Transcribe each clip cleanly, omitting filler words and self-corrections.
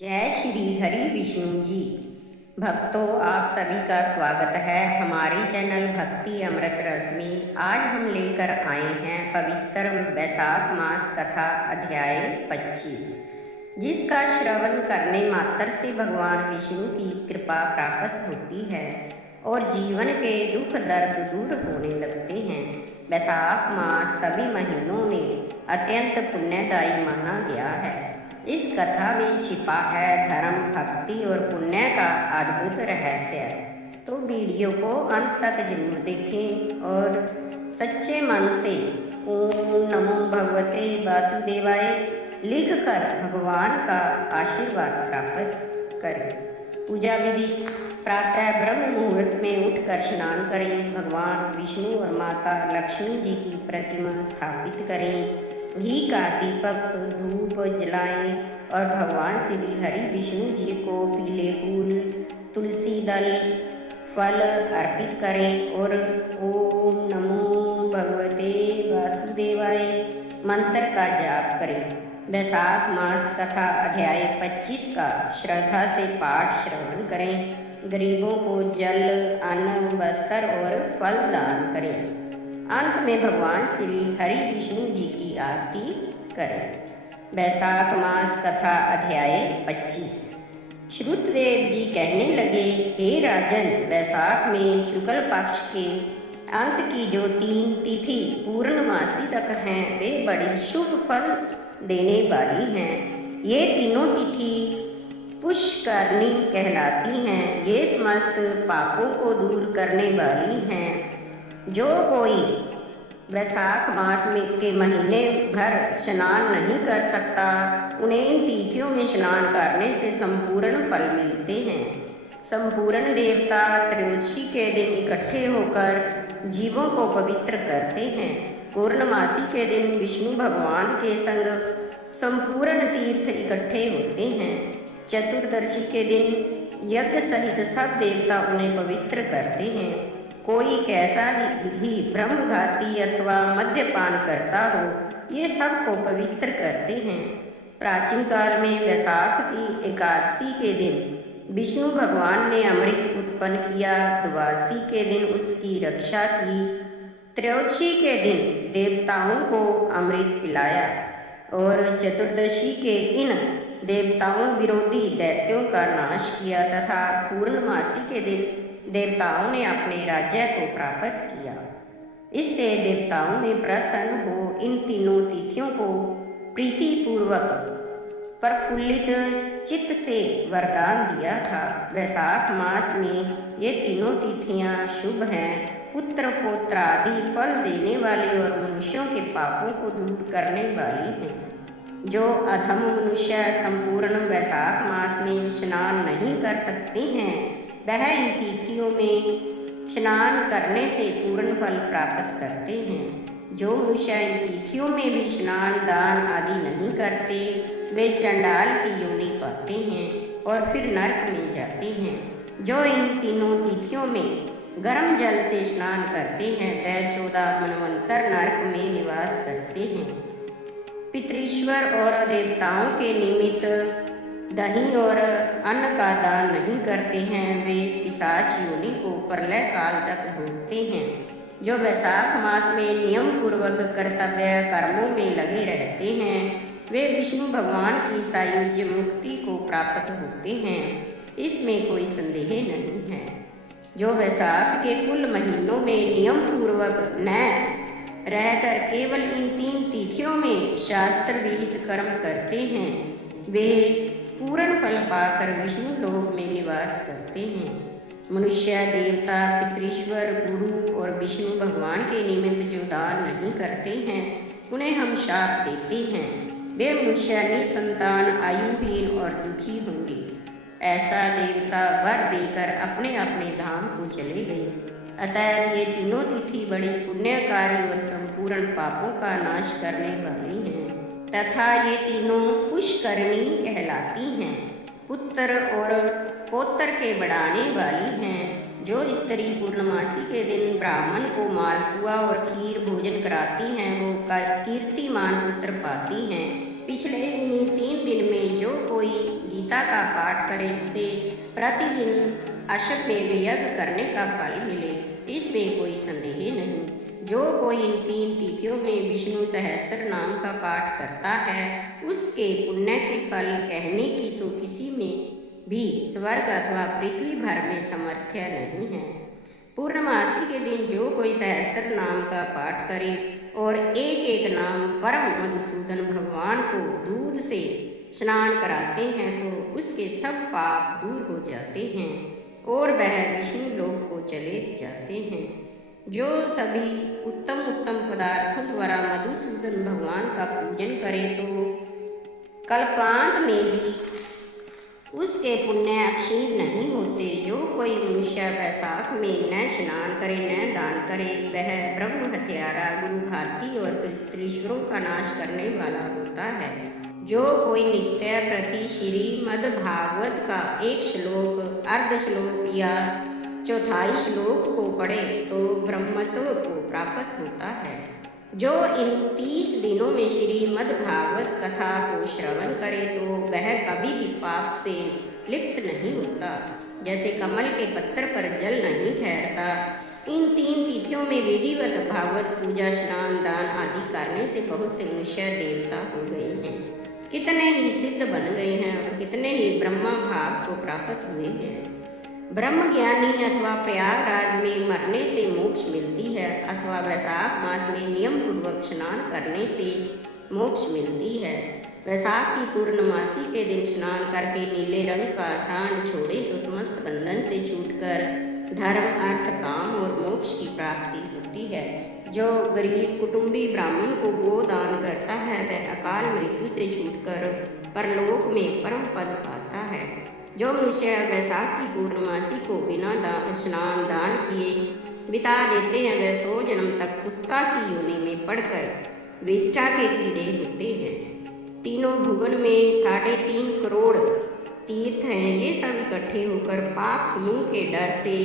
जय श्री हरि विष्णु जी। भक्तों, आप सभी का स्वागत है हमारे चैनल भक्ति अमृत रस में। आज हम लेकर आए हैं पवित्र वैशाख मास कथा अध्याय 25, जिसका श्रवण करने मात्र से भगवान विष्णु की कृपा प्राप्त होती है और जीवन के दुख दर्द दूर होने लगते हैं। वैशाख मास सभी महीनों में अत्यंत पुण्यदायी माना गया है। इस कथा में छिपा है धर्म, भक्ति और पुण्य का अद्भुत रहस्य। तो वीडियो को अंत तक जरूर देखें और सच्चे मन से ओम नमो भगवते वासुदेवाय लिखकर भगवान का आशीर्वाद प्राप्त करें। पूजा विधि: प्रातः ब्रह्म मुहूर्त में उठकर स्नान करें। भगवान विष्णु और माता लक्ष्मी जी की प्रतिमा स्थापित करें। घी का दीपक धूप जलाएं और भगवान श्री हरि विष्णु जी को पीले फूल, तुलसी दल, फल अर्पित करें और ओम नमो भगवते वासुदेवाय मंत्र का जाप करें। वैशाख मास कथा अध्याय 25 का श्रद्धा से पाठ श्रवण करें। गरीबों को जल, अन्न, वस्त्र और फल दान करें। अंत में भगवान श्री हरि विष्णु जी की आरती करें। वैशाख मास कथा अध्याय 25। श्रुतदेव जी कहने लगे, हे राजन, वैशाख में शुक्ल पक्ष के अंत की जो 3 तिथि पूर्णमासी तक हैं, वे बड़ी शुभ फल देने वाली हैं। ये तीनों तिथि पुष्करणी कहलाती हैं। ये समस्त पापों को दूर करने वाली हैं। जो कोई वैशाख मास में के महीने भर स्नान नहीं कर सकता, उन्हें इन तिथियों में स्नान करने से संपूर्ण फल मिलते हैं। संपूर्ण देवता त्रयोदशी के दिन इकट्ठे होकर जीवों को पवित्र करते हैं। पूर्णमासी के दिन विष्णु भगवान के संग संपूर्ण तीर्थ इकट्ठे होते हैं। चतुर्दशी के दिन यज्ञ सहित सब देवता उन्हें पवित्र करते हैं। कोई कैसा भी ब्रह्मघाती अथवा मद्यपान करता हो, ये सबको पवित्र करते हैं। प्राचीन काल में वैशाख की एकादशी के दिन विष्णु भगवान ने अमृत उत्पन्न किया। द्वादशी के दिन उसकी रक्षा की। त्रयोदशी के दिन देवताओं को अमृत पिलाया और चतुर्दशी के इन देवताओं विरोधी दैत्यों का नाश किया तथा पूर्णमासी के दिन देवताओं ने अपने राज्य को प्राप्त किया। इससे देवताओं ने प्रसन्न हो इन तीनों तिथियों को प्रीतिपूर्वक प्रफुल्लित चित्त से वरदान दिया था। वैशाख मास में ये तीनों तिथियां शुभ हैं। पुत्र पौत्र आदि फल देने वाली और मनुष्यों के पापों को दूर करने वाली हैं। जो अधम मनुष्य संपूर्ण वैशाख मास में स्नान नहीं कर सकते हैं, वह इन तिथियों में स्नान करने से पूर्ण फल प्राप्त करते हैं। जो मनुष्य इन तिथियों में भी स्नान दान आदि नहीं करते, वे चंडाल की योनि पाते हैं और फिर नरक में जाते हैं। जो इन तीनों तिथियों में गर्म जल से स्नान करते हैं, वह 14 मनवंतर नरक में निवास करते हैं। पितृश्वर और देवताओं के निमित्त दही और अन्न का दान नहीं करते हैं, वे पिशाच योनि को प्रलय काल तक भोगते हैं। जो वैशाख मास में नियम पूर्वक कर्तव्य कर्मों में लगे रहते हैं, वे विष्णु भगवान की सायुज्य मुक्ति को प्राप्त होते हैं। इसमें कोई संदेह नहीं है। जो वैशाख के कुल महीनों में नियम पूर्वक न रहकर केवल इन 3 तिथियों में शास्त्र विहित कर्म करते हैं, वे पूर्ण फल पाकर विष्णु लोक में निवास करते हैं। मनुष्य, देवता, पितृश्वर, गुरु और विष्णु भगवान के निमित्त जो दान नहीं करते हैं, उन्हें हम शाप देते हैं। वे मनुष्य निसंतान, आयुहीन और दुखी होंगे। ऐसा देवता वर देकर अपने अपने धाम को चले गए। अतः ये तीनों तिथि बड़ी पुण्यकारी और संपूर्ण पापों का नाश करने वाली हैं तथा ये तीनों पुष्करणी कहलाती हैं। पुत्र और पौत्र के बढ़ाने वाली हैं। जो स्त्री पूर्णमासी के दिन ब्राह्मण को मालपुआ और खीर भोजन कराती हैं, वो कीर्तिमान पुत्र पाती हैं। पिछले इन्हीं 3 दिन में जो कोई गीता का पाठ करे उसे प्रतिदिन अश्वमेध यज्ञ करने का फल मिले, इसमें कोई संदेह नहीं। जो कोई इन 3 तिथियों में विष्णु सहस्त्र नाम का पाठ करता है उसके पुण्य के फल कहने की तो किसी में भी स्वर्ग अथवा पृथ्वी भर में सामर्थ्य नहीं है। पूर्णमासी के दिन जो कोई सहस्त्र नाम का पाठ करे और एक एक नाम परम मधुसूदन भगवान को दूध से स्नान कराते हैं तो उसके सब पाप दूर हो जाते हैं और वह विष्णु लोक को चले जाते हैं। जो सभी उत्तम उत्तम पदार्थों द्वारा मधुसूदन भगवान का पूजन करे तो कल्पांत में भी उसके पुण्य अक्षीण नहीं होते। जो कोई मनुष्य वैशाख में न स्नान करे न दान करे वह ब्रह्म हत्यारा, गुरुघाती और त्रिशूलों का नाश करने वाला होता है। जो कोई नित्य प्रति श्रीमद् भागवत का एक श्लोक, अर्ध श्लोक या चौथाई श्लोक को पढ़े तो ब्रह्मत्व को प्राप्त होता है। जो इन 30 दिनों में श्रीमद् भागवत कथा को श्रवण करे तो वह कभी भी पाप से लिप्त नहीं होता, जैसे कमल के पत्तर पर जल नहीं ठहरता। इन 3 तिथियों में विधिवत भागवत पूजा, स्नान, दान आदि करने से बहुत से मनुष्य देवता हो गए हैं, कितने ही सिद्ध बन गए हैं और कितने ही ब्रह्मा भाव को प्राप्त हुए हैं। ब्रह्म ज्ञानी अथवा प्रयागराज में मरने से मोक्ष मिलती है अथवा वैशाख मास में नियम पूर्वक स्नान करने से मोक्ष मिलती है। वैशाख की पूर्णमासी के दिन स्नान करके नीले रंग का साण छोड़े तो समस्त बंधन से छूटकर धर्म, अर्थ, काम और मोक्ष की प्राप्ति होती है। जो गरीब कुटुंबी ब्राह्मण को गोदान करता है वह अकाल मृत्यु से छूटकर परलोक में परम पद पाता है। जो मनुष्य वैशाख की पूर्णमासी को बिना स्नान दान किए बिता देते हैं वह 100 जन्म तक कुत्ता की योनि में पड़कर विष्ठा के कीड़े होते हैं। तीनों भुवन में 3.5 करोड़ तीर्थ हैं, ये सब इकट्ठे होकर पाप समूह के डर से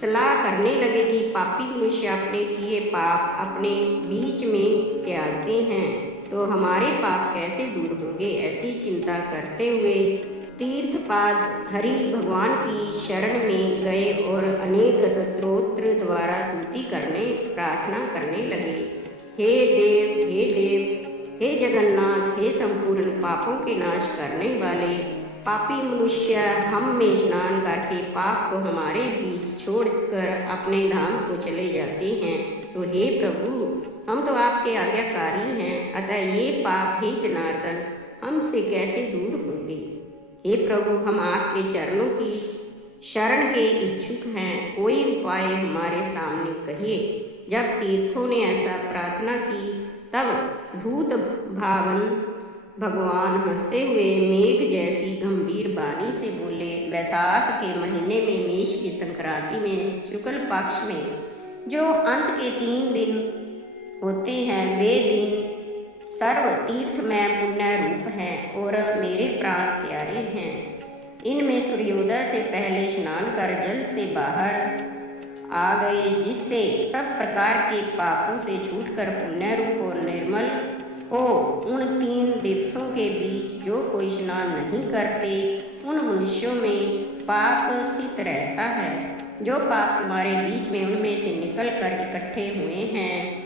सलाह करने लगे कि पापी मनुष्य अपने किए पाप अपने बीच में त्यागते हैं तो हमारे पाप कैसे दूर होंगे। ऐसी चिंता करते हुए तीर्थपाद हरि भगवान की शरण में गए और अनेक स्तोत्र द्वारा स्तुति करने प्रार्थना करने लगे। हे देव, हे देव, हे जगन्नाथ, हे संपूर्ण पापों के नाश करने वाले, पापी मनुष्य हम में स्नान करके पाप को हमारे बीच छोड़कर अपने धाम को चले जाते हैं, तो हे प्रभु हम तो आपके आज्ञाकारी हैं, अतः ये पाप हे जनार्दन हमसे कैसे दूर होंगे। हे प्रभु हम आपके चरणों की शरण के इच्छुक हैं, कोई उपाय हमारे सामने कहिए। जब तीर्थों ने ऐसा प्रार्थना की तब भूत भावन भगवान हंसते हुए मेघ जैसी गंभीर वाणी से बोले, वैशाख के महीने में मेष की संक्रांति में शुक्ल पक्ष में जो अंत के 3 दिन होते हैं वे दिन सर्व तीर्थ में पुण्य रूप है और मेरे प्राण प्यारे हैं। इनमें सूर्योदय से पहले स्नान कर जल से बाहर आ गए, जिससे सब प्रकार के पापों से छूटकर पुण्य रूप और निर्मल हो। उन 3 दिवसों के बीच जो कोई स्नान नहीं करते उन मनुष्यों में पाप स्थित रहता है। जो पाप तुम्हारे बीच में उनमें से निकल कर इकट्ठे हुए हैं,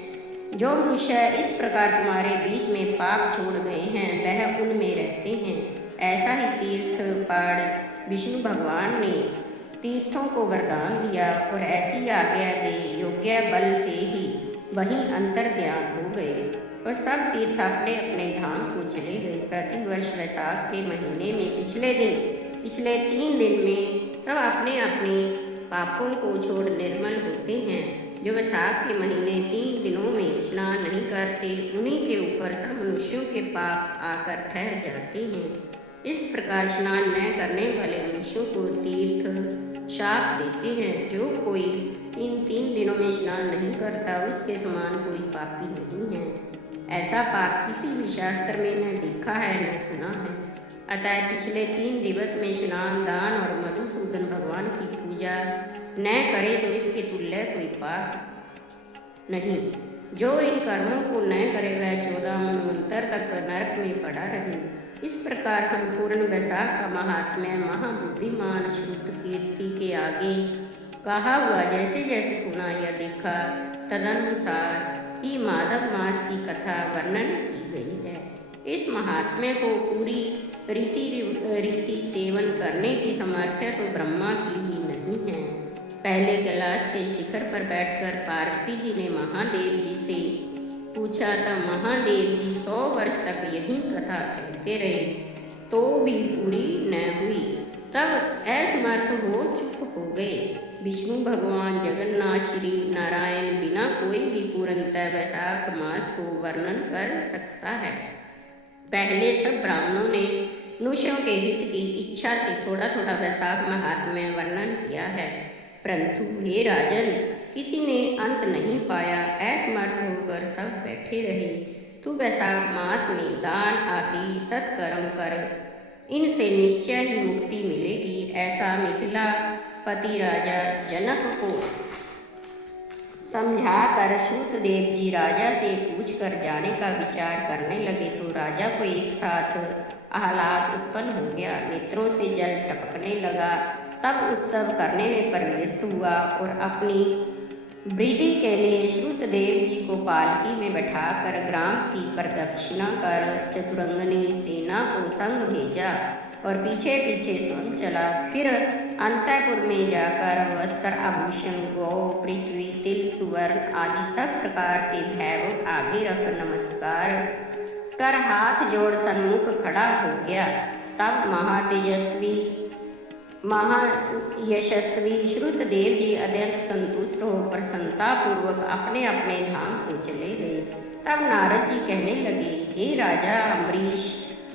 जो मनुष्य इस प्रकार तुम्हारे बीच में पाप छोड़ गए हैं वह उनमें रहते हैं। ऐसा ही तीर्थपाद विष्णु भगवान ने तीर्थों को वरदान दिया और ऐसी आज्ञा दी, योग्य बल से ही वही अंतर्ध्यान हो गए और सब तीर्थ अपने अपने धाम को चले गए। प्रतिवर्ष वैशाख के महीने में पिछले 3 दिन में सब अपने अपने पापों को छोड़ निर्मल होते हैं। जो वैशाख के महीने 3 दिनों में स्नान नहीं करते उन्हीं के ऊपर सब मनुष्यों के पाप आकर ठहर जाते हैं। इस प्रकार स्नान न करने वाले मनुष्यों को तीर्थ शाप देते हैं। जो कोई इन 3 दिनों में स्नान नहीं करता उसके समान कोई पापी नहीं है। ऐसा पाप किसी भी शास्त्र में न देखा है न सुना है। अतः पिछले 3 दिवस में स्नान, दान और मधुसूदन भगवान की पूजा न करे तो इसके तुल्य कोई पाप नहीं। जो इन कर्मों को न करे वह 14 मनवंतर तक नरक में पड़ा रहे। इस प्रकार संपूर्ण वैशाख का महात्म्य महाबुद्धिमान श्रुत कीर्ति के आगे कहा हुआ जैसे जैसे सुना या देखा तदनुसार ही माधव मास की कथा वर्णन की गई है। इस महात्म्य को पूरी रीति सेवन करने की सामर्थ्य तो ब्रह्मा की ही नहीं है। पहले कैलाश के शिखर पर बैठकर पार्वती जी ने महादेव जी से पूछा तब महादेव जी 100 वर्ष तक यही कथा कहते रहे तो भी पूरी न हुई। तब असमर्थ हो चुप हो गए। विष्णु भगवान जगन्नाथ श्री नारायण बिना कोई भी पूर्णतः वैशाख मास को वर्णन कर सकता है। पहले सब ब्राह्मणों ने मनुष्यों के हित की इच्छा से थोड़ा थोड़ा वैशाख महात्म्य वर्णन किया है, परंतु हे राजन किसी ने अंत नहीं पाया। असमर्थ होकर सब बैठे रहे। तू वैशाख मास में दान आदि सत्कर्म कर, इनसे निश्चय ही मुक्ति मिलेगी। ऐसा मिथिला पति राजा जनक को समझाकर श्रुतदेव जी राजा से पूछकर जाने का विचार करने लगे तो राजा को एक साथ आह्लाद उत्पन्न हो गया, नेत्रों से जल टपकने लगा। तब उत्सव करने में प्रवृत्त हुआ और अपनी वृद्धि के लिए श्रुतदेव जी को पालकी में बैठाकर ग्राम की प्रदक्षिणा कर चतुरंगनी सेना को संग भेजा और पीछे पीछे स्वयं चला। फिर अंतःपुर में जाकर वस्त्र आभूषण गौ पृथ्वी तिल सुवर्ण आदि सब प्रकार के भैरव आगे रख नमस्कार कर हाथ जोड़ सन्मुख खड़ा हो गया। तब महायशस्वी श्रुतदेव जी अत्यंत संतुष्ट हो प्रसन्नतापूर्वक अपने अपने धाम को चले गए। तब नारद जी कहने लगे, हे राजा अम्बरीश,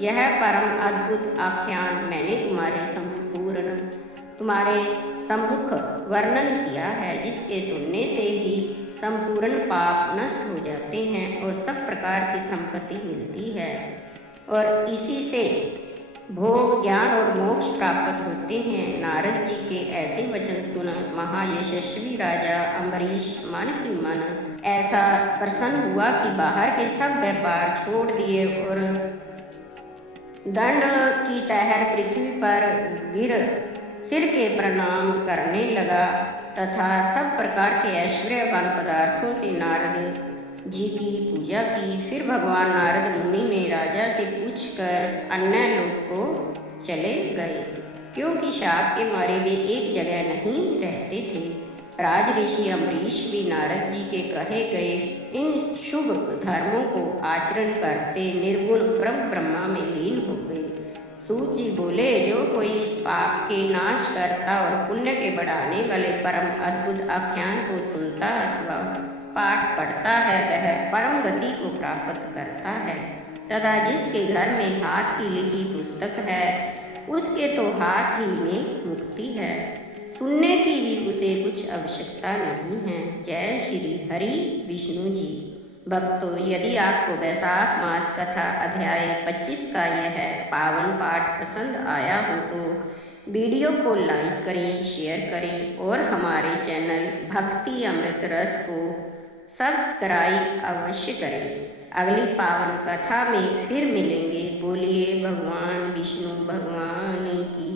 यह परम अद्भुत आख्यान मैंने तुम्हारे सम्मुख वर्णन किया है, जिसके सुनने से ही संपूर्ण पाप नष्ट हो जाते हैं और सब प्रकार की संपत्ति मिलती है और इसी से भोग ज्ञान और मोक्ष प्राप्त होते हैं। नारद जी के ऐसे वचन सुन महायशस्वी राजा अम्बरीश मन ही मन ऐसा प्रसन्न हुआ कि बाहर के सब व्यापार छोड़ दिए और दंड की तहर पृथ्वी पर गिर सिर के प्रणाम करने लगा तथा सब प्रकार के ऐश्वर्यवान पदार्थों से नारद जी की पूजा की। फिर भगवान नारद मुनि ने राजा से पूछकर अन्य लोक को चले गए, क्योंकि शाप के मारे वे एक जगह नहीं रहते थे। राज ऋषि अम्बरीश भी नारद जी के कहे गए इन शुभ धर्मों को आचरण करते निर्गुण ब्रह्मा में लीन हो गए। सूत जी बोले, जो कोई इस पाप के नाश करता और पुण्य के बढ़ाने वाले परम अद्भुत आख्यान को सुनता अथवा पाठ पढ़ता है वह परम गति को प्राप्त करता है तथा जिसके घर में हाथ की लिखी पुस्तक है उसके तो हाथ ही में मुक्ति है, सुनने की भी उसे कुछ आवश्यकता नहीं है। जय श्री हरि विष्णु जी। भक्तों, यदि आपको वैशाख मास कथा अध्याय 25 का यह पावन पाठ पसंद आया हो तो वीडियो को लाइक करें, शेयर करें और हमारे चैनल भक्ति अमृत रस को सब्सक्राइब अवश्य करें। अगली पावन कथा में फिर मिलेंगे। बोलिए भगवान विष्णु भगवान की